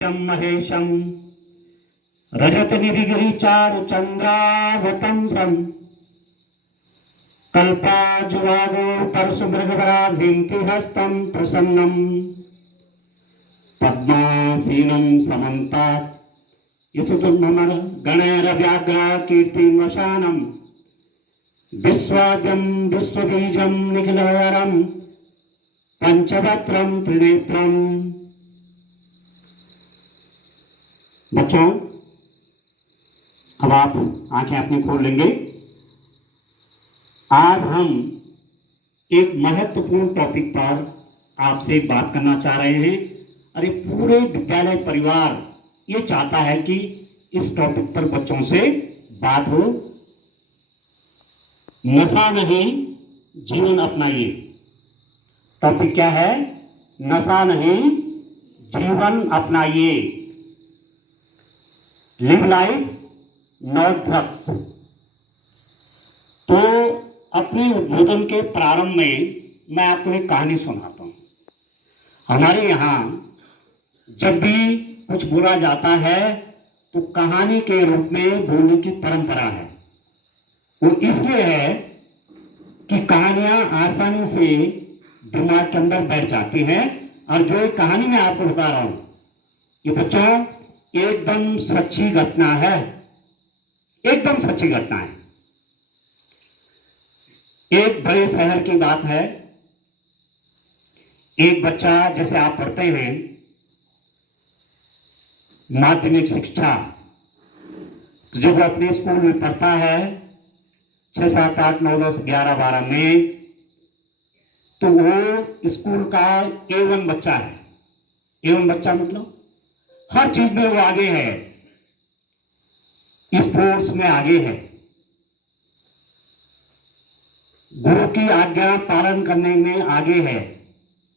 महेशम रजत निधिगिरी चारु चंद्रावतंसम कल्पाजुवागो परशुमृगवरा भिंति हस्तम प्रसन्नम पद्मासीनम समन्तात् यशुतुर्ममर गणैर व्याघ्र कीर्तिं वशानम विश्वाद्यम विश्वबीजम निखिलहरम पंचवक्त्रम त्रिनेत्रम। बच्चों, अब आप आंखें अपनी खोल लेंगे। आज हम एक महत्वपूर्ण टॉपिक पर आपसे बात करना चाह रहे हैं। अरे पूरे विद्यालय परिवार ये चाहता है कि इस टॉपिक पर बच्चों से बात हो। नशा नहीं, जीवन अपनाइए। टॉपिक क्या है? नशा नहीं, जीवन अपनाइए। Live life not drugs. तो अपने उद्बोधन के प्रारंभ में मैं आपको एक कहानी सुनाता हूं। हमारे यहाँ जब भी कुछ बोला जाता है तो कहानी के रूप में बोलने की परंपरा है। वो इसलिए है कि कहानियां आसानी से दिमाग के अंदर बैठ जाती हैं। और जो एक कहानी मैं आपको बता रहा हूं, ये बच्चों एकदम सच्ची घटना है। एकदम सच्ची घटना है। एक बड़े शहर की बात है। एक बच्चा, जैसे आप पढ़ते हैं माध्यमिक शिक्षा, तो जब वो अपने स्कूल में पढ़ता है 6, 7, 8, 9, 10, 11, 12 में, तो वो स्कूल का A1 बच्चा है। A1 बच्चा मतलब हर चीज में वो आगे है। स्पोर्ट्स में आगे है। गुरु की आज्ञा पालन करने में आगे है।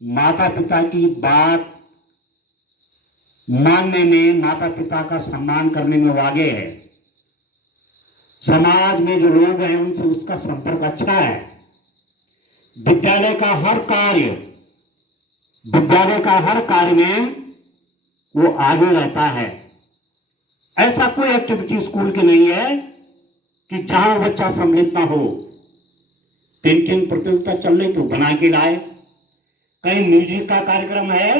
माता पिता की बात मानने में, माता पिता का सम्मान करने में वो आगे है। समाज में जो लोग हैं उनसे उसका संपर्क अच्छा है। विद्यालय का हर कार्य में वो आगे रहता है। ऐसा कोई एक्टिविटी स्कूल की नहीं है कि जहां बच्चा सम्मिलित ना हो। पेंटिंग प्रतियोगिता चल रही तो बना के लाए। कहीं म्यूजिक का कार्यक्रम है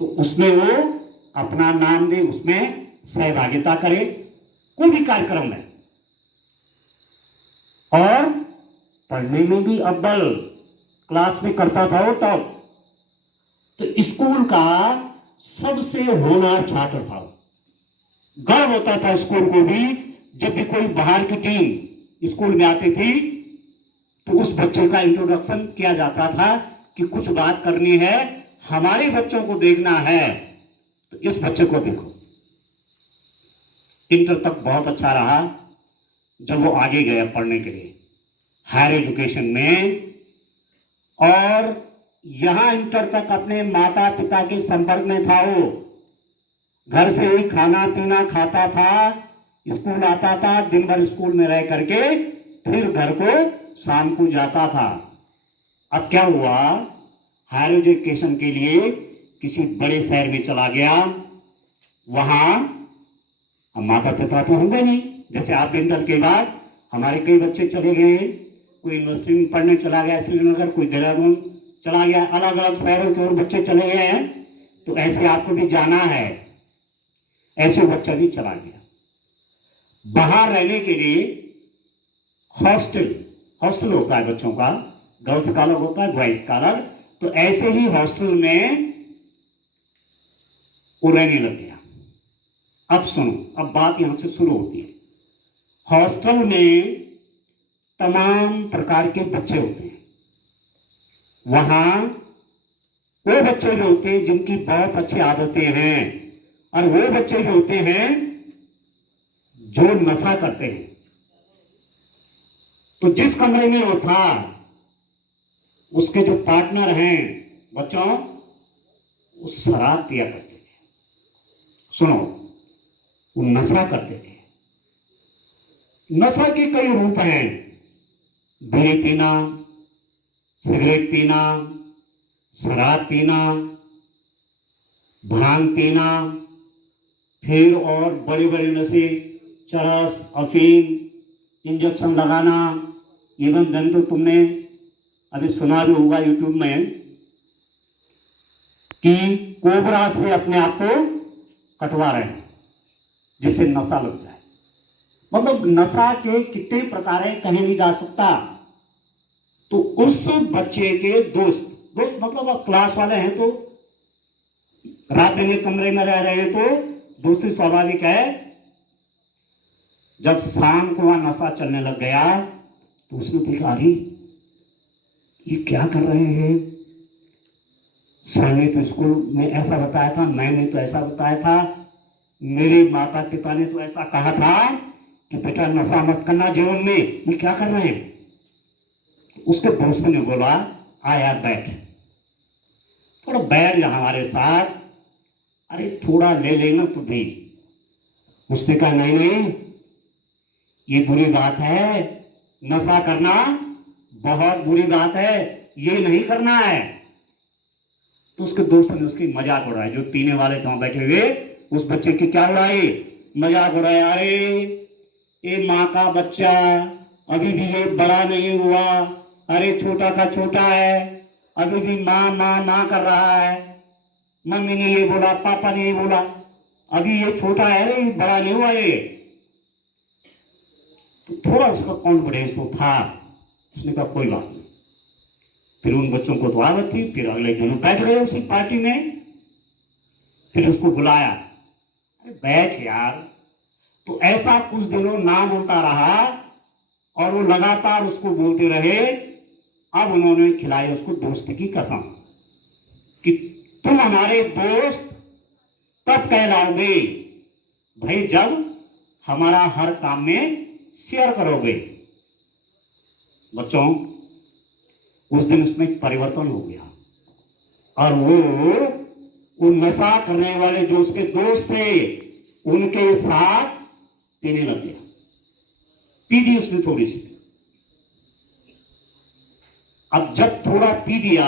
तो उसमें वो अपना नाम दे, उसमें सहभागिता करे। कोई भी कार्यक्रम है। और पढ़ने में भी अव्वल क्लास में करता था वो तब। तो स्कूल का सबसे होनहार छात्र था। गर्व होता था स्कूल को भी, जब भी कोई बाहर की टीम स्कूल में आती थी तो उस बच्चे का इंट्रोडक्शन किया जाता था कि कुछ बात करनी है, हमारे बच्चों को देखना है तो इस बच्चे को देखो। इंटर तक बहुत अच्छा रहा। जब वो आगे गया पढ़ने के लिए हायर एजुकेशन में, और यहां इंटर तक अपने माता पिता के संपर्क में था। वो घर से ही खाना पीना खाता था, स्कूल आता था, दिन भर स्कूल में रह करके फिर घर को शाम को जाता था। अब क्या हुआ, हायर एजुकेशन के लिए किसी बड़े शहर में चला गया। वहां अब माता पिता तो होंगे नहीं। जैसे आप इंटर के बाद हमारे कई बच्चे चले गए, कोई यूनिवर्सिटी में पढ़ने चला गया श्रीनगर, कोई देहरादून चला गया, अलग अलग शहरों के और बच्चे चले गए हैं। तो ऐसे आपको भी जाना है। ऐसे बच्चा भी चला गया। बाहर रहने के लिए हॉस्टल होता है बच्चों का, गर्ल्स का अलग होता है, बॉयज का अलग। तो ऐसे ही हॉस्टल में वो रहने लग गया। अब सुनो, अब बात यहां से शुरू होती है। हॉस्टल में तमाम प्रकार के बच्चे होते हैं। वहां वो बच्चे जो होते हैं जिनकी बहुत अच्छी आदतें हैं, और वो बच्चे जो होते हैं जो नशा करते हैं। तो जिस कमरे में वो था, उसके जो पार्टनर हैं बच्चों, वो शराब पिया करते थे। सुनो, वो नशा करते थे। नशा के कई रूप हैं। बीड़ी पीना, सिगरेट पीना, शराब पीना, भांग पीना, फिर और बड़े बड़े नशे, चरस, अफीम, इंजेक्शन लगाना। इवन देन तो तुमने अभी सुना भी होगा यूट्यूब में कि कोबरा से अपने आप को कटवा रहे हैं जिससे नशा लग जाए। मतलब नशा के कितने प्रकार है, कहीं नहीं जा सकता। तो उस बच्चे के दोस्त दोस्त मतलब अब क्लास वाले हैं तो रात दिन एक कमरे में रह रहे हैं तो दोस्ती स्वाभाविक है। जब शाम को वहां नशा चलने लग गया तो उसने देखा, अरे ये क्या कर रहे हैं, सर ने तो स्कूल में ऐसा बताया था, मैंने तो ऐसा बताया था, मेरे माता पिता ने तो ऐसा कहा था कि बेटा नशा मत करना जीवन में, ये क्या कर रहे हैं। उसके दोस्त ने बोला, आ यार बैठ, थोड़ा बैठ जा हमारे साथ, अरे थोड़ा ले लेना तू भी। उसने कहा नहीं नहीं, ये बुरी बात है, नशा करना बहुत बुरी बात है, ये नहीं करना है। तो उसके दोस्त ने उसकी मजाक उड़ाया, जो पीने वाले थे वहां बैठे हुए उस बच्चे की क्या उड़ाए, मजाक उड़ाया। अरे ये माँ का बच्चा, अभी भी ये बड़ा नहीं हुआ, अरे छोटा का छोटा है, अभी भी माँ माँ माँ कर रहा है, मम्मी ने ये बोला, पापा ने ये बोला, अभी ये छोटा है, अरे बड़ा नहीं हुआ ये। तो थोड़ा उसका कॉन्फिडेंस तो था, उसने कहा कोई बात नहीं। फिर उन बच्चों को तो आदत थी, फिर अगले दिन बैठ गए उसी पार्टी में, फिर उसको बुलाया, अरे बैठ यार। तो ऐसा कुछ दिनों ना बोलता रहा और वो लगातार उसको बोलते रहे। अब उन्होंने खिलाई उसको दोस्ती की कसम कि तुम हमारे दोस्त तब कहलाओगे भाई जब हमारा हर काम में शेयर करोगे। बच्चों उस दिन उसमें परिवर्तन हो गया और वो नशा करने वाले जो उसके दोस्त थे उनके साथ पीने लग गया। पी दी उसने थोड़ी सी। अब जब थोड़ा पी दिया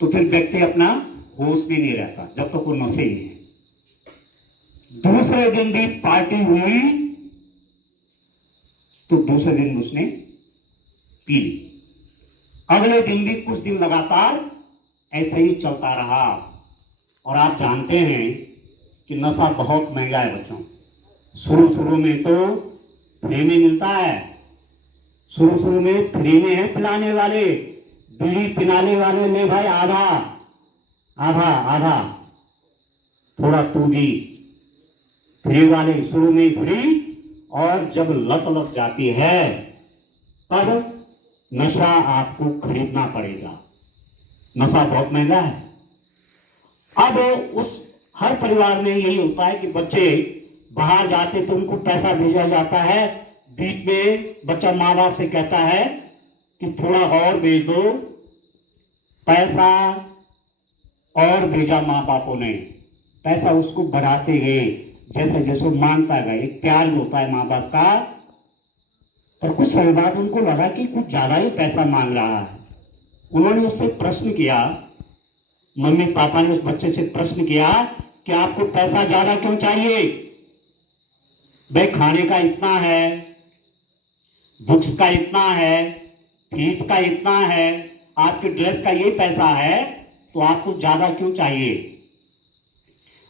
तो फिर व्यक्ति अपना होश भी नहीं रहता जब तक वो नशे ही है। दूसरे दिन भी पार्टी हुई तो दूसरे दिन उसने पी ली। अगले दिन भी कुछ दिन लगातार ऐसे ही चलता रहा। और आप जानते हैं कि नशा बहुत महंगा है बच्चों। शुरू में तो फ्री में मिलता है, शुरू में फ्री में है पिलाने वाले, बीड़ी पिलाने वाले ले भाई आधा आधा आधा, थोड़ा तू भी, फ्री वाले शुरू में फ्री। और जब लत लग जाती है तब नशा आपको खरीदना पड़ेगा। नशा बहुत महंगा है। अब उस हर परिवार में यही होता है कि बच्चे बाहर जाते तो उनको पैसा भेजा जाता है, बीच में बच्चा माँ बाप से कहता है कि थोड़ा और भेज दो पैसा, और भेजा माँ बापों ने, पैसा उसको बढ़ाते गए जैसे जैसे मांगता गया। एक प्यार होता है माँ बाप का। और कुछ समय बाद उनको लगा कि कुछ ज्यादा ही पैसा मांग रहा है। उन्होंने उससे प्रश्न किया, मम्मी पापा ने उस बच्चे से प्रश्न किया कि आपको पैसा ज्यादा क्यों चाहिए? भाई खाने का इतना है, बुक्स का इतना है, फीस का इतना है, आपके ड्रेस का ये पैसा है, तो आपको ज्यादा क्यों चाहिए?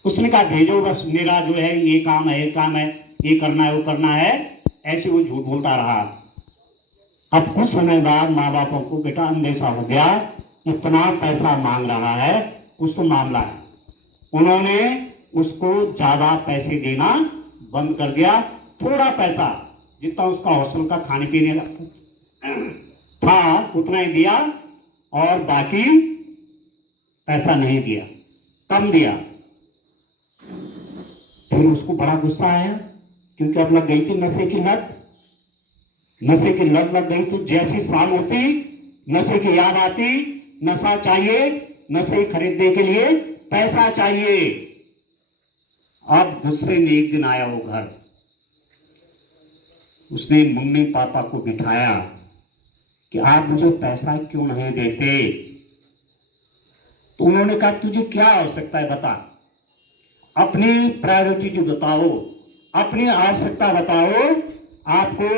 उसने कहा भेजो बस, मेरा जो है ये काम है, ये काम है, ये करना है, वो करना है। ऐसे वो झूठ बोलता रहा। अब कुछ समय बाद माँ बापों को बेटा अंदेशा हो गया, इतना पैसा मांग रहा है, कुछ तो मामला है। उन्होंने उसको ज्यादा पैसे देना बंद कर दिया। थोड़ा पैसा जितना उसका हॉस्टल का खाने पीने था उतना ही दिया और बाकी पैसा नहीं दिया, कम दिया। फिर उसको बड़ा गुस्सा आया क्योंकि अब लग गई थी नशे की लत। नशे की लत लग गई तो जैसी शाम होती नशे की याद आती, नशा चाहिए, नशे खरीदने के लिए पैसा चाहिए। अब गुस्से में एक दिन आया वो घर, उसने मम्मी पापा को बिठाया कि आप मुझे पैसा क्यों नहीं देते? तो उन्होंने कहा तुझे क्या आवश्यकता है बता, अपनी प्रायोरिटी बताओ, अपनी आवश्यकता बताओ, आपको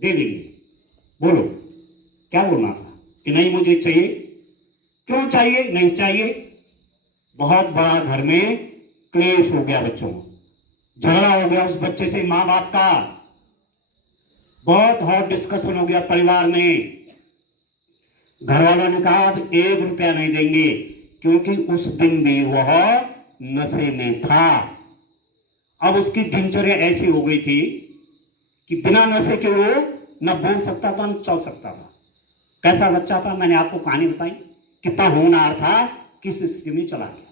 दे देंगे। बोलो क्या बोलना था कि नहीं मुझे चाहिए। क्यों चाहिए? नहीं चाहिए। बहुत बड़ा घर में क्लेश हो गया, बच्चों झगड़ा हो गया उस बच्चे से माँ बाप का, बहुत हॉट डिस्कशन हो गया परिवार में। घर वालों ने कहा अब 1 रुपया नहीं देंगे, क्योंकि उस दिन भी वह नशे में था। अब उसकी दिनचर्या ऐसी हो गई थी कि बिना नशे के वो न बोल सकता था न चल सकता था। कैसा बच्चा था, मैंने आपको कहानी बताई, कितना होनहार था, किस स्थिति में चला गया।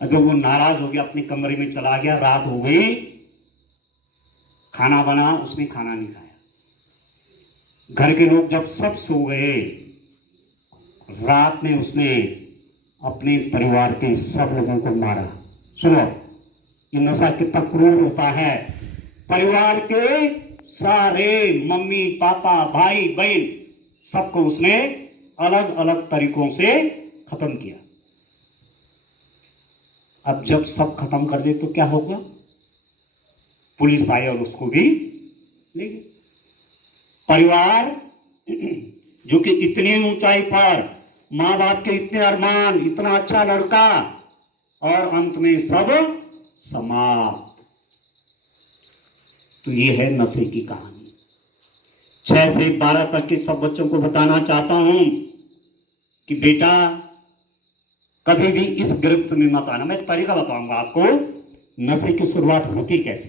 अगर वो नाराज हो गया, अपने कमरे में चला गया, रात हो गई, खाना बना, उसने खाना नहीं खाया। घर के लोग जब सब सो गए, रात में उसने अपने परिवार के सब लोगों को मारा। सुनो ये नशा कितना क्रूर होता है। परिवार के सारे मम्मी पापा भाई बहन सबको उसने अलग अलग तरीकों से खत्म किया। अब जब सब खत्म कर दे तो क्या होगा? पुलिस आई और उसको भी ले गई। परिवार जो कि इतनी ऊंचाई पर, माँ बाप के इतने अरमान, इतना अच्छा लड़का, और अंत में सब समाप्त। तो ये है नशे की कहानी। 6 से 12 तक के सब बच्चों को बताना चाहता हूं कि बेटा कभी भी इस गिरफ्त में मत आना। मैं तरीका बताऊंगा आपको नशे की शुरुआत होती कैसे।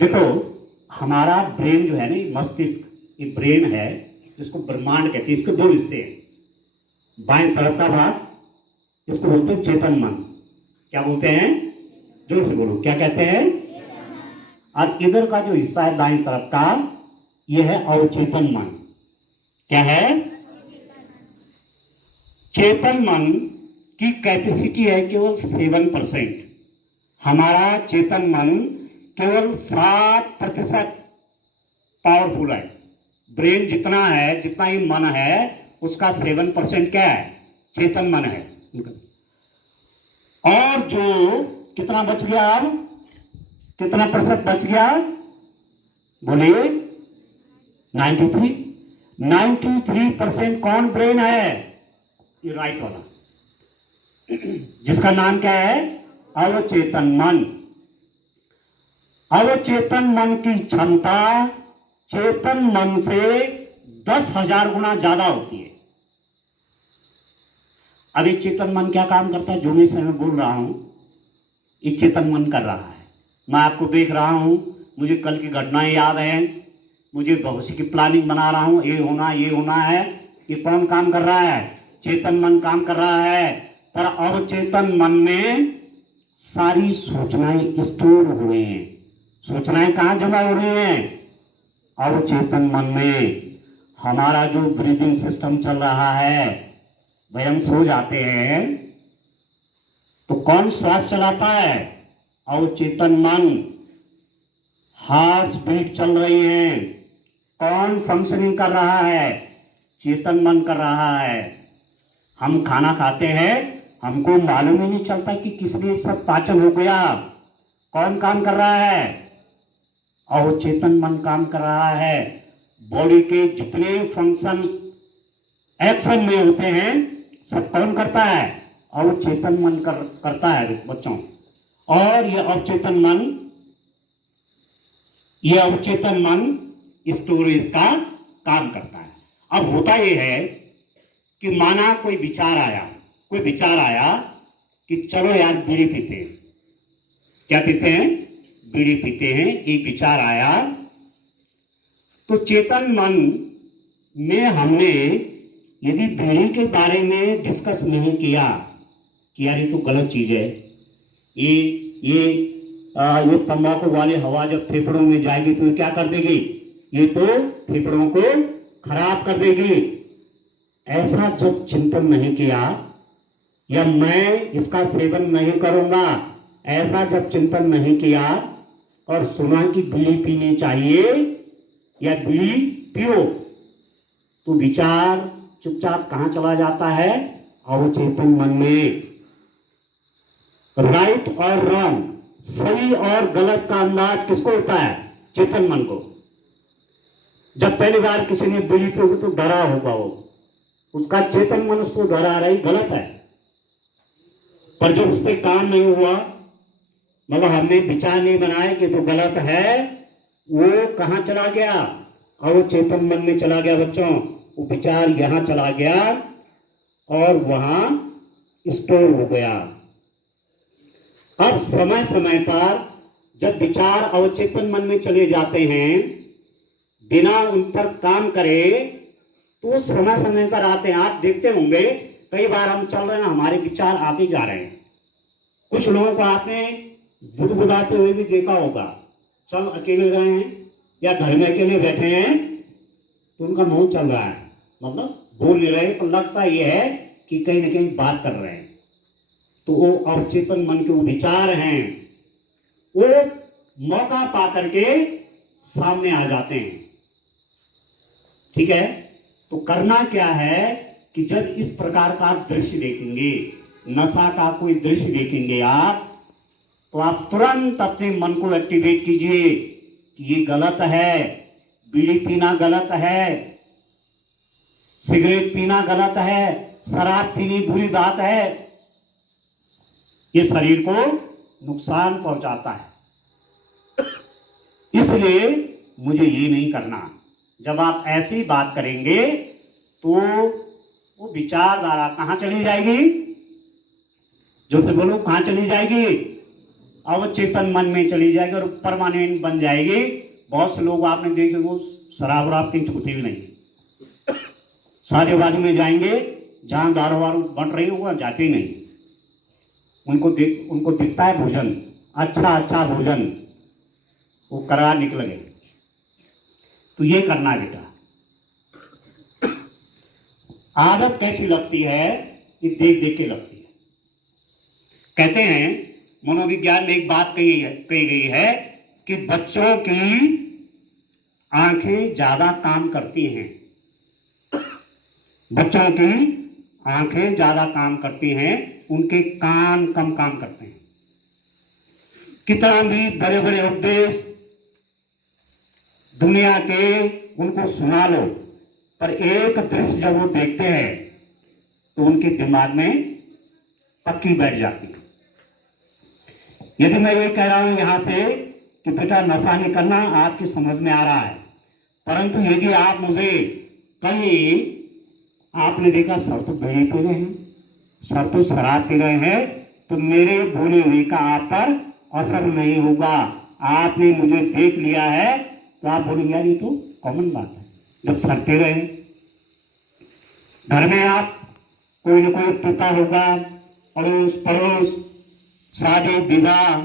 देखो हमारा ब्रेन जो है ना, मस्तिष्क, ये ब्रेन है, इसको ब्रह्मांड कहते हैं। इसके 2 हिस्से हैं। बाएं तरफ का भाग इसको बोलते हैं चेतन मन। क्या बोलते हैं? जोर से बोलो, क्या कहते हैं? और इधर का जो हिस्सा है दाईं तरफ का, यह है अवचेतन मन। क्या है? चेतन मन की कैपेसिटी है केवल 7%। हमारा चेतन मन केवल 7% पावरफुल है। ब्रेन जितना है, जितना ही मन है, उसका 7% क्या है? चेतन मन है। और जो कितना बच गया, अब कितना प्रतिशत बच गया? बोलिए 93। 93% कौन ब्रेन है? ये राइट वाला, जिसका नाम क्या है? अवचेतन मन। अवचेतन मन की क्षमता चेतन मन से 10,000 गुना ज्यादा होती है। अभी चेतन मन क्या काम करता है? जो मैं बोल रहा हूं, एक चेतन मन कर रहा है। मैं आपको देख रहा हूं, मुझे कल की घटनाएं याद हैं, मुझे भविष्य की प्लानिंग बना रहा हूं, ये होना है। ये कौन काम कर रहा है? चेतन मन काम कर रहा है। पर अवचेतन मन में सारी सूचनाएं स्टोर हो रही हैं। सूचनाएं कहां जमा हो रही हैं? अवचेतन मन में। हमारा जो ब्रीदिंग सिस्टम चल रहा है, भाई हम सो जाते हैं तो कौन श्वास चलाता है? अवचेतन मन। हार्ट बीट चल रही है, कौन फंक्शनिंग कर रहा है? चेतन मन कर रहा है। हम खाना खाते हैं, हमको मालूम ही नहीं चलता कि किस लिए सब पाचन हो गया। कौन काम कर रहा है? अवचेतन मन काम कर रहा है। बॉडी के जितने फंक्शन एक्शन में होते हैं, सब कौन करता है? अवचेतन मन करता है बच्चों। और यह अवचेतन मन स्टोरेज का काम करता है। अब होता यह है कि माना कोई विचार आया कि चलो यार बीड़ी पीते हैं। क्या पीते हैं? बीड़ी पीते हैं। एक विचार आया तो चेतन मन में हमने यदि बीड़ी के बारे में डिस्कस नहीं किया कि यार ये तो गलत चीज है, ये तंबाकू वाली हवा जब फेफड़ों में जाएगी तो क्या कर देगी? ये तो फेफड़ों को खराब कर देगी। ऐसा जब चिंतन नहीं किया, या मैं इसका सेवन नहीं करूंगा, ऐसा जब चिंतन नहीं किया और सुना कि बीड़ी पीनी चाहिए या बीड़ी पियो, तो विचार चुपचाप कहाँ चला जाता है? अवचेतन मन में। राइट और रॉन्ग, सही और गलत का अंदाज किसको होता है? चेतन मन को। जब पहली बार किसी ने बीड़ी पी होगी तो डरा होगा वो, उसका चेतन मन उसको डरा रही गलत है। पर जब उस पर काम नहीं हुआ, मतलब हमने विचार नहीं बनाया कि तो गलत है, वो कहाँ चला गया? अवचेतन मन में चला गया बच्चों। वो विचार यहां चला गया और वहां स्टोर हो गया। अब समय समय पर जब विचार अवचेतन मन में चले जाते हैं, बिना उन पर काम करे, तो समय समय पर आते हैं। आप देखते होंगे कई बार हम चल रहे हैं, हमारे विचार आते जा रहे हैं। कुछ लोगों को आपने बुदबुदाते हुए भी देखा होगा। चल अकेले रहे हैं या घर में अकेले बैठे हैं तो उनका मुंह चल रहा है, मतलब बोल नहीं रहे, पर लगता यह है कि कहीं ना कहीं बात कर रहे हैं। तो वो अवचेतन मन के वो विचार हैं, वो मौका पा करके सामने आ जाते हैं। ठीक है, तो करना क्या है कि जब इस प्रकार का आप दृश्य देखेंगे, नशा का कोई दृश्य देखेंगे आप, तो आप तुरंत अपने मन को एक्टिवेट कीजिए कि ये गलत है, बीड़ी पीना गलत है, सिगरेट पीना गलत है, शराब पीनी बुरी बात है, ये शरीर को नुकसान पहुंचाता है, इसलिए मुझे ये नहीं करना। जब आप ऐसी बात करेंगे तो वो विचारधारा कहां चली जाएगी? जो से बोलो, कहां चली जाएगी? अवचेतन मन में चली जाएगी और परमानेंट बन जाएगी। बहुत से लोग आपने देखे वो शराब वराब कहीं छूते भी नहीं, शादीवादी में जाएंगे, जहां दारू वारू बन रही होगा जाते ही नहीं। उनको दिखता है भोजन, अच्छा भोजन, वो करा निकल गए। तो ये करना है बेटा। आदत कैसी लगती है? कि देख देख के लगती है। कहते हैं मनोविज्ञान में एक बात कही गई है कि बच्चों की आंखें ज्यादा काम करती हैं। बच्चों की आंखें ज्यादा काम करती हैं, उनके कान कम काम करते हैं। कितना भी बड़े बड़े उपदेश दुनिया के उनको सुना लो, पर एक दृश्य जब वो देखते हैं तो उनके दिमाग में पक्की बैठ जाती है। यदि मैं ये कह रहा हूं यहां से कि बेटा नशा नहीं करना, आपकी समझ में आ रहा है, परंतु यदि आप मुझे कहीं आपने देखा सर तो बीड़ी पी रहे हैं, सर तो शराब पी रहे हैं, तो मेरे बोले हुए का आप पर असर नहीं होगा। आपने मुझे देख लिया है तो आप बोलेंगे यार ये तो कॉमन बात है। जब सर पी रहे हैं, घर में आप कोई न कोई पीता होगा, पड़ोस शादी विवाह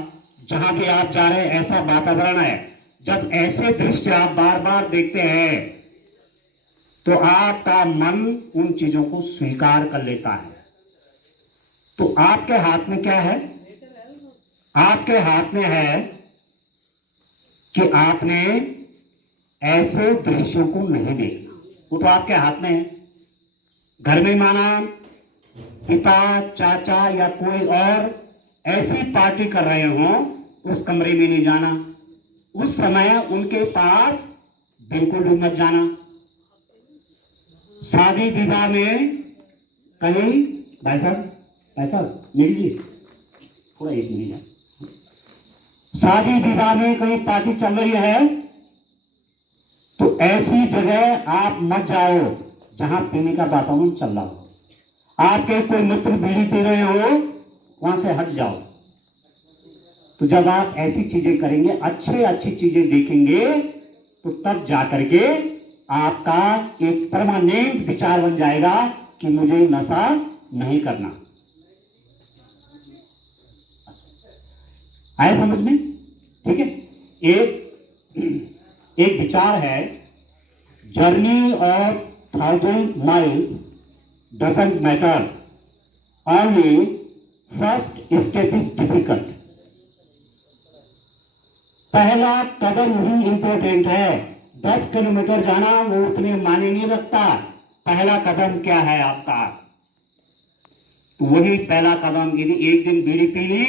जहां भी आप जा रहे हैं ऐसा वातावरण है। जब ऐसे दृश्य आप बार बार देखते हैं तो आपका मन उन चीजों को स्वीकार कर लेता है। तो आपके हाथ में क्या है? आपके हाथ में है कि आपने ऐसे दृश्यों को नहीं देखना। वो तो आपके हाथ में है। घर में माना पिता चाचा या कोई और ऐसी पार्टी कर रहे हो, उस कमरे में नहीं जाना, उस समय उनके पास बिल्कुल भी मत जाना। शादी विवाह में कहीं भाई साहब मिल जी थोड़ा एक मिनट, शादी विवाह में कहीं पार्टी चल रही है तो ऐसी जगह आप मत जाओ जहां पीने का वातावरण चल रहा हो। आपके कोई मित्र बीड़ी पी रहे हो, वहां से हट जाओ। तो जब आप ऐसी चीजें करेंगे, अच्छी चीजें देखेंगे, तो तब जाकर के आपका एक परमानेंट विचार बन जाएगा कि मुझे नशा नहीं करना। आए समझ में? ठीक है। एक विचार है, journey of 1000 miles doesn't matter, only first step is difficult। पहला कदम ही इंपॉर्टेंट है। 10 किलोमीटर जाना वो उतने मायने नहीं रखता, पहला कदम क्या है आपका? तो वही पहला कदम, यदि एक दिन बीड़ी पी ली,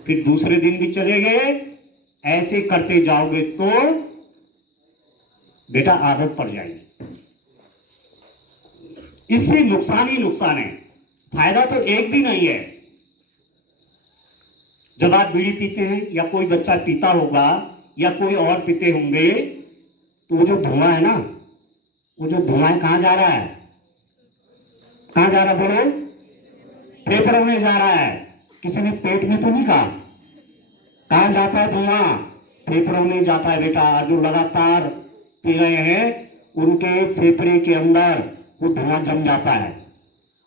फिर दूसरे दिन भी चले गए, ऐसे करते जाओगे तो बेटा आदत पड़ जाएगी। इससे नुकसान ही नुकसान है, फायदा तो एक भी नहीं है। जब आप बीड़ी पीते हैं या कोई बच्चा पीता होगा या कोई और पीते होंगे, तो वो जो धुआं है ना, वो जो धुआं है कहां जा रहा है? कहां जा रहा है बोलो? फेफड़ों में जा रहा है। किसी ने पेट में तो नहीं कहा। कहां जाता है धुआं? फेफड़ों में जाता है बेटा। जो लगातार पी रहे हैं उनके फेफड़े के अंदर वो धुआं जम जाता है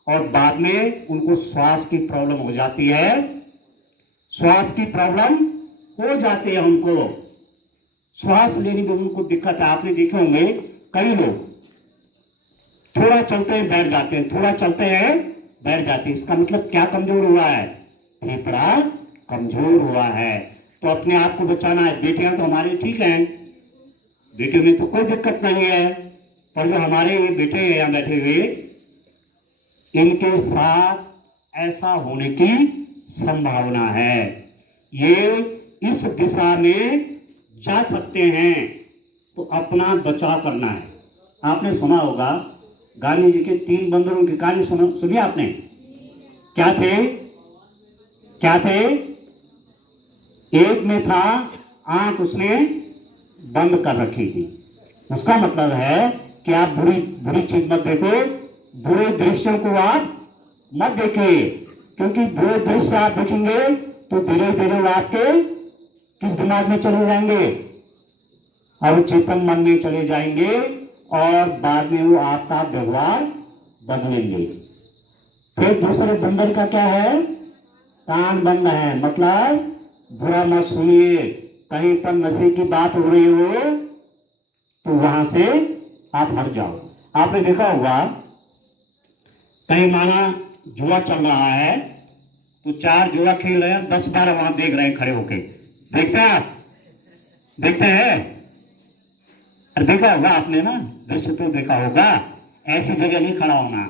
और बाद में उनको श्वास की प्रॉब्लम हो जाती है। श्वास की प्रॉब्लम हो जाती है, उनको श्वास लेने में उनको दिक्कत है। आपने देखे होंगे कई लोग थोड़ा चलते हैं बैठ जाते हैं, थोड़ा चलते हैं बैठ जाते हैं। इसका मतलब क्या कमजोर हुआ है? फेफड़ा कमजोर हुआ है। तो अपने आप को बचाना है। बेटियां तो हमारी ठीक हैं, बेटियों में तो कोई दिक्कत नहीं है, पर जो हमारे ये बेटे हैं यहाँ बैठे हुए, इनके साथ ऐसा होने की संभावना है। ये इस दिशा में जा सकते हैं, तो अपना बचाव करना है। आपने सुना होगा गांधी जी के 3 बंदरों की कहानी, सुनी आपने? क्या थे? क्या थे? एक में था आंख उसने बंद कर रखी थी। उसका मतलब है कि आप बुरी बुरी चीज मत देखो, बुरे दृश्यों को आप मत देखिए, क्योंकि बुरे दृश्य आप देखेंगे तो धीरे धीरे वो आपके किस दिमाग में चले जाएंगे? अवचेतन मन में चले जाएंगे और बाद में वो आपका व्यवहार बदलेंगे। फिर दूसरे बंदर का क्या है? कान बंद है, मतलब बुरा मत सुनिए। कहीं पर नशे की बात हो रही हो तो वहां से आप हट जाओ। आपने देखा होगा कहीं माना जुआ चल रहा है तो 4 जुआ खेल रहे हैं, 10-12 वहां देख रहे हैं खड़े होके। देखते हैं आप? देखते हैं? अरे देखा होगा आपने ना, दृश्य तो देखा होगा। ऐसी जगह नहीं खड़ा होना,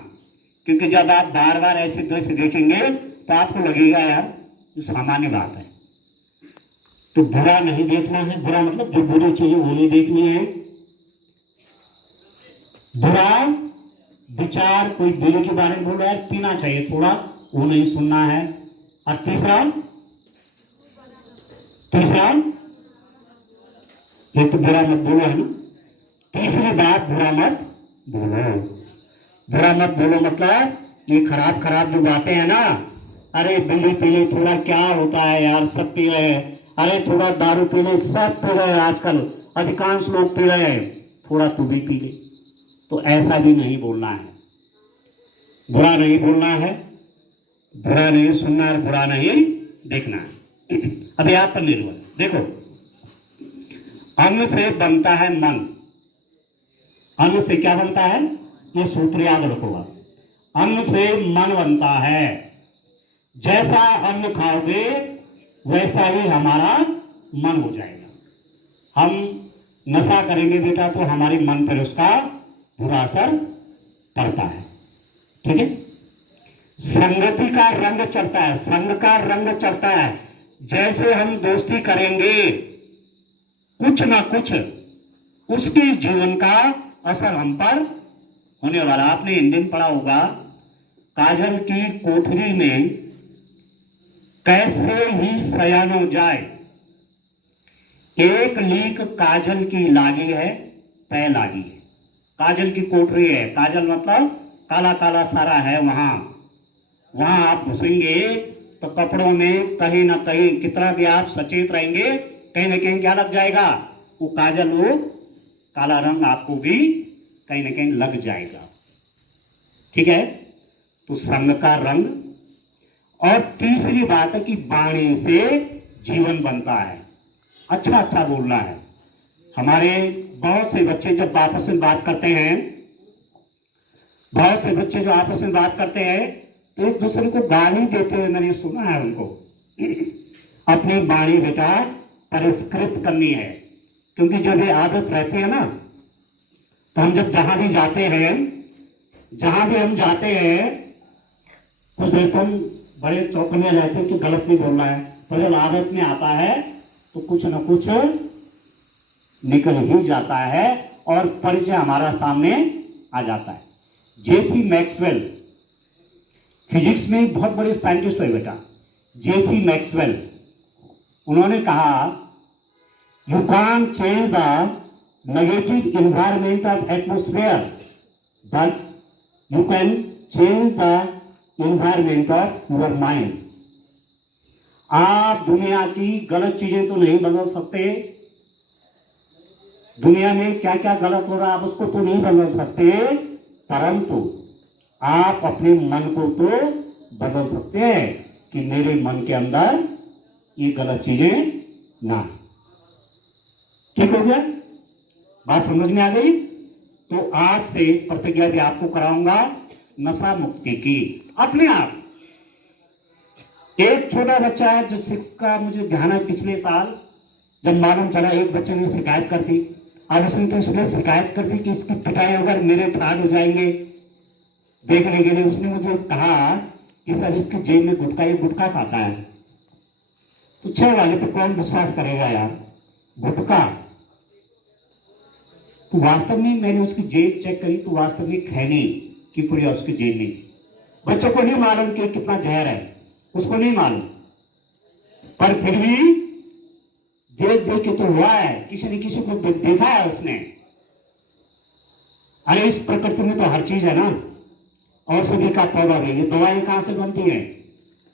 क्योंकि जब आप बार बार ऐसे दृश्य देखेंगे तो आपको लगेगा यार ये सामान्य बात है। तो बुरा नहीं देखना है। बुरा मतलब जो बुरी चीजें वो नहीं देखनी है। बुरा विचार, कोई बीड़ी के बारे में बोल रहा है, पीना चाहिए थोड़ा, वो नहीं सुनना है। और तीसरा ये तो बुरा मत बोलो है ना। तीसरी बात, बुरा मत बोलो। बुरा मत बोलो मतलब ये खराब खराब जो बातें हैं ना, अरे बीड़ी पी ले, थोड़ा क्या होता है यार, सब पी रहे हैं। अरे थोड़ा दारू पी ले, सब पी रहे हैं आजकल, अधिकांश लोग पी रहे हैं, थोड़ा तू भी पी ले। तो ऐसा भी नहीं बोलना है। बुरा नहीं बोलना है, बुरा नहीं सुनना है, बुरा नहीं देखना है। अभी आप पर निर्भर। देखो, अन्न से बनता है मन। अन्न से क्या बनता है? ये सूत्र याद रखोगा। अन्न से मन बनता है। जैसा अन्न खाओगे वैसा ही हमारा मन हो जाएगा। हम नशा करेंगे बेटा तो हमारे मन पर उसका बुरा असर पड़ता है। ठीक है? संगति का रंग चढ़ता है, संग का रंग चढ़ता है। जैसे हम दोस्ती करेंगे कुछ ना कुछ उसके जीवन का असर हम पर होने वाला। आपने हिंदी में पढ़ा होगा, काजल की कोठरी में कैसे ही सयानो जाए, एक लीक काजल की लागी है, तय लागी है। काजल की कोठरी है, काजल मतलब काला काला सारा है, वहां आप घुसेंगे तो कपड़ों में कहीं ना कहीं, कितना भी आप सचेत रहेंगे, कहीं ना कहीं क्या लग जाएगा? वो काजल, वो काला रंग आपको भी कहीं ना कहीं लग जाएगा। ठीक है? तो संग का रंग। और तीसरी बात है कि वाणी से जीवन बनता है। अच्छा अच्छा बोलना है। हमारे बहुत से बच्चे जब आपस में बात करते हैं, बहुत से बच्चे जो आपस में बात करते हैं तो एक दूसरे को गाली देते हुए मैंने सुना है उनको। अपनी वाणी बेटा परिष्कृत करनी है, क्योंकि जब ये आदत रहती है ना तो हम जब जहां भी जाते हैं, जहां भी हम जाते हैं, कुछ देर तो हम बड़े चौकन्ने रहते हैं कि गलत नहीं बोलना है, पर जब आदत में आता है तो कुछ न कुछ निकल ही जाता है और परिचय हमारा सामने आ जाता है। जेसी मैक्सवेल फिजिक्स में बहुत बड़े साइंटिस्ट है बेटा, जेसी मैक्सवेल, उन्होंने कहा you can't change the negative environment of atmosphere but you can change the environment of your mind. आप दुनिया की गलत चीजें तो नहीं बदल सकते, दुनिया में क्या क्या गलत हो रहा है आप उसको तो नहीं बदल सकते, परंतु आप अपने मन को तो बदल सकते हैं कि मेरे मन के अंदर ये गलत चीजें ना। ठीक हो गया, बात समझ में आ गई? तो आज से प्रतिज्ञा भी आपको कराऊंगा नशा मुक्ति की अपने आप। एक छोटा बच्चा है जो 6 का मुझे ध्यान है, पिछले साल जब मालूम चला एक बच्चे ने शिकायत कर दी, अब उसने तो इसलिए शिकायत कर दी कि इसकी पिटाई अगर मेरे फ्रॉड हो जाएंगे, देखने के लिए उसने मुझे कहा कि सर इसकी जेब में गुटखा, ये गुटखा खाता है। तो 6 वाले पे कौन विश्वास करेगा यार, गुटखा। तो वास्तव में मैंने उसकी जेब चेक करी तो वास्तव में खैनी की पुड़िया उसकी जेब में। बच्चों को नहीं मालूम कि कितना जहर है, उसको नहीं मालूम, पर फिर भी देख देख के तो हुआ है, किसी न किसी को देखा है उसने। अरे इस प्रकृति में तो हर चीज है ना, औषधि का पौधा भी, ये दवाएं कहां से बनती है?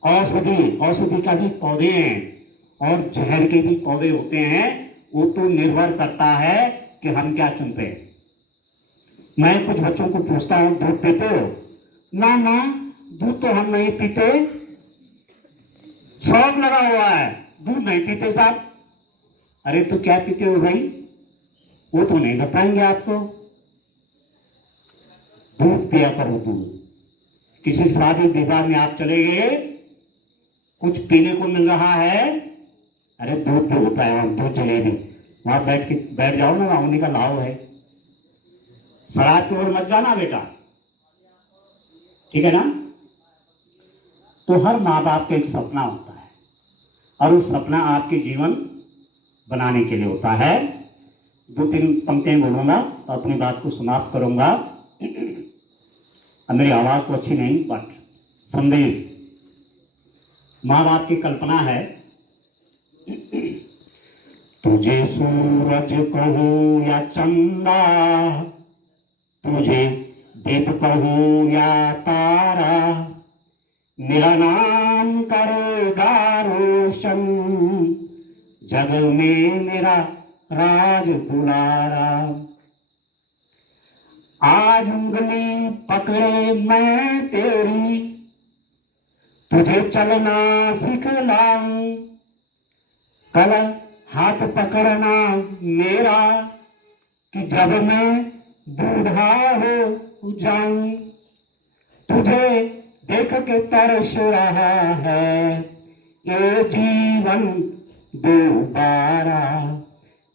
औषधि का भी पौधे हैं और जहर के भी पौधे होते हैं। वो तो निर्भर करता है कि हम क्या चुनते हैं। मैं कुछ बच्चों को पूछता हूं दूध पीते हो? ना ना दूध तो हम नहीं पीते, शौक लगा हुआ है, दूध नहीं पीते साहब। अरे तो क्या पीते हो भाई? वो तो नहीं बताएंगे आपको। दूध पिया करो दूध। किसी शादी विवाह में आप चले गए, कुछ पीने को मिल रहा है, अरे दूध तो होता है, दूध जलेबी, वहां बैठ जाओ ना, उन्हीं का लाभ है। शराब की ओर मत जाना बेटा, ठीक है ना? तो हर माँ बाप का एक सपना होता है और वो सपना आपके जीवन बनाने के लिए होता है। 2-3 पंक्तियां बोलूंगा तो अपनी बात को समाप्त करूंगा। मेरी आवाज तो अच्छी नहीं, बट संदेश माँ बाप की कल्पना है। तुझे सूरज कहूं या चंदा, तुझे दीप कहूं या तारा, मेरा नाम करेगा रोशन, जग में मेरा राज दुलारा। आज उंगली पकड़े मैं तेरी, तुझे चलना सिखलाऊं, कल हाथ पकड़ना मेरा, कि जब मैं बूढ़ा हो जाऊं, तुझे देख के तरस रहा है ये जीवन दोबारा,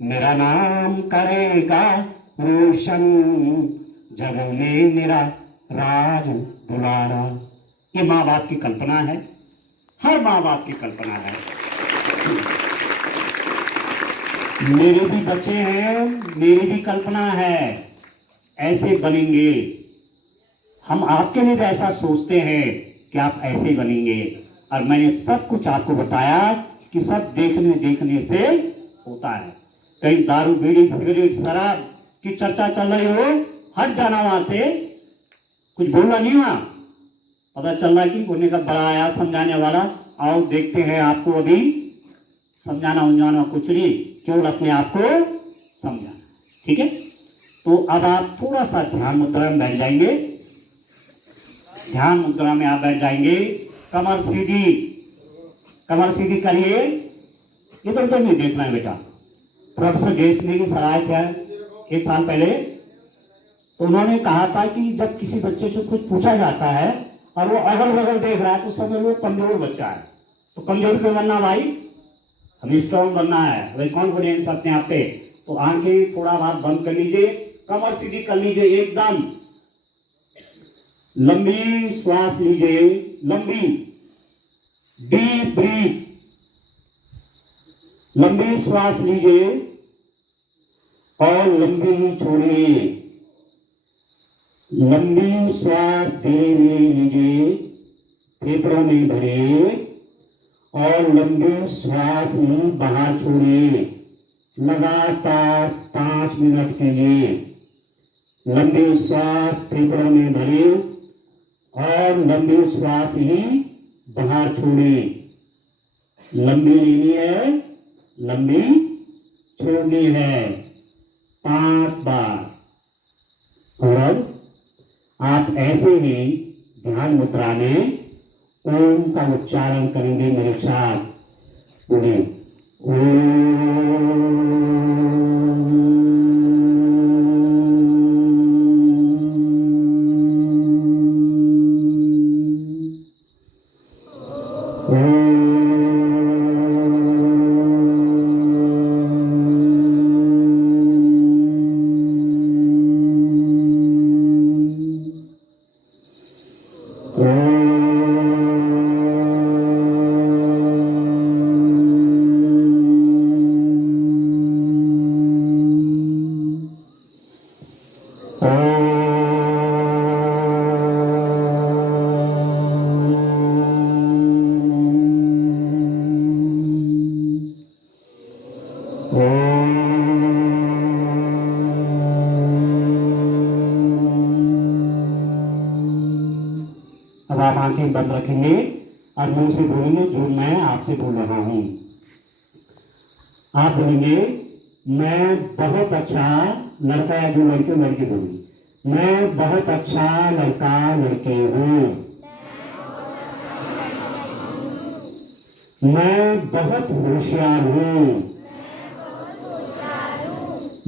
मेरा नाम करेगा रोशन, जग में मेरा राज दुलारा। ये माँ बाप की कल्पना है, हर माँ बाप की कल्पना है। मेरे भी बच्चे हैं, मेरी भी कल्पना है, ऐसे बनेंगे हम। आपके लिए भी ऐसा सोचते हैं कि आप ऐसे बनेंगे, और मैंने सब कुछ आपको बताया कि सब देखने से होता है। कहीं दारू बीड़ी सिगरेट शराब की चर्चा चल रही हो, हट जाना वहां से, कुछ बोलना नहीं हुआ, पता चल रहा है कि बोलने का बड़ा आया समझाने वाला। आओ देखते हैं आपको, अभी समझाना उमझाना कुछ नहीं, केवल अपने आप को समझाना, ठीक है? तो अब आप थोड़ा सा ध्यान मुद्रा में बैठ जाएंगे। ध्यान मुद्रा में आप बैठ जाएंगे, कमर सीधी करिए, इधर उधर नहीं देखना है बेटा। प्रोफेसर जयसिंह की सराहत है 1 साल पहले, तो उन्होंने कहा था कि जब किसी बच्चे से कुछ पूछा जाता है और वो अगल बगल देख रहा है तो समझ लो कमजोर बच्चा है। तो कमजोर क्यों बनना भाई, हमें स्ट्रॉन्ग बनना है, भाई कॉन्फिडेंस अपने आप पे। तो आंखें थोड़ा बात बंद कर लीजिए, कमर सीधी कर लीजिए, एकदम लंबी श्वास लीजिए, लंबी डीप ब्रीथ, लंबी श्वास लीजिए और लंबी ही छोड़िए। लंबी श्वास धीरे धीरे लीजिए, फेफड़ों में भरिए और लंबी श्वास ही बाहर छोड़िए। लगातार 5 मिनट कीजिए। लंबी श्वास फेफड़ों में भरिए और लंबी श्वास ही बाहर छोड़िए। लंबी लेनी है, लंबी छोड़नी है, 5 बार। और अब आप ऐसे ही ध्यान मुद्रा में ओम का उच्चारण करेंगे मेरे साथ। बोलिए ओम। अब आप आंखें बंद रखेंगे और मुंह से बोलेंगे जो मैं आपसे बोल रहा हूं। आप बोलेंगे मैं बहुत अच्छा लड़का या जो लड़के लड़की बोलेंगे, मैं बहुत अच्छा लड़का लड़की हूँ। मैं बहुत होशियार हूँ।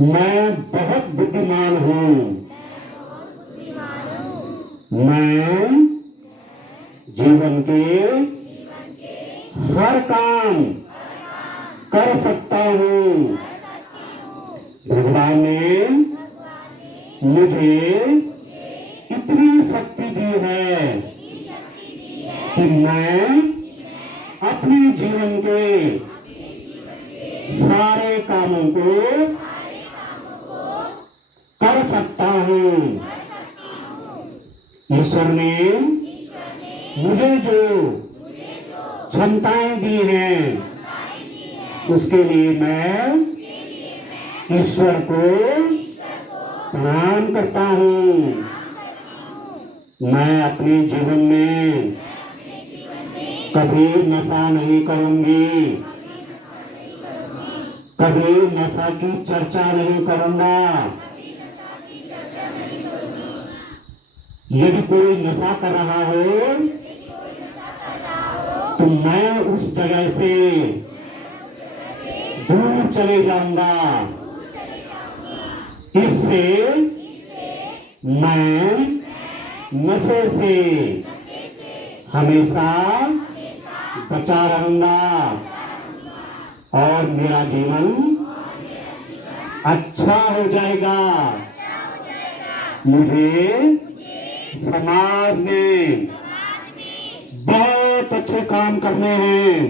मैं बहुत बुद्धिमान हूँ। मैं जीवन के हर काम कर सकता हूँ। भगवान ने मुझे इतनी शक्ति दी है कि मैं अपने जीवन के सारे कामों को कर सकता हूँ। ईश्वर ने मुझे जो क्षमताएं दी हैं उसके लिए मैं ईश्वर को प्रणाम करता हूँ। मैं अपने जीवन में कभी नशा नहीं करूंगी, कभी नशा की चर्चा नहीं करूंगा। यदि कोई नशा कर रहा हो तो मैं उस जगह से दूर चले जाऊंगा। इससे मैं नशे से हमेशा बचा रहूंगा और मेरा जीवन अच्छा हो जाएगा। मुझे समाज में बहुत अच्छे काम करने हैं।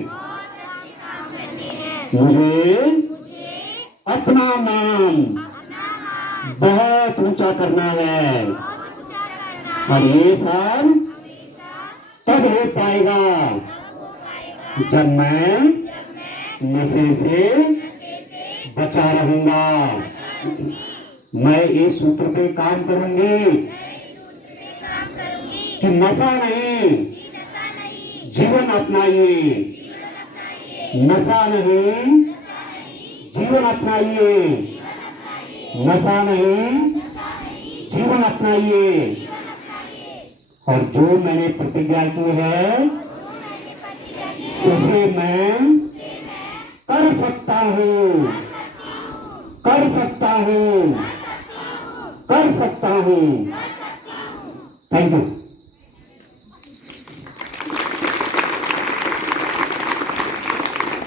मुझे अपना नाम बहुत ऊंचा करना है और ये सब तब हो पाएगा जब मैं नशे से बचा रहूंगा। मैं इस सूत्र पे काम करूंगी कि नशा नहीं, जीवन अपनाइए। नशा नहीं, जीवन अपनाइए। नशा नहीं, जीवन अपनाइए। और जो मैंने प्रतिज्ञा की है उसे मैं कर सकता हूँ, कर सकता हूँ, कर सकता हूँ। Thank you.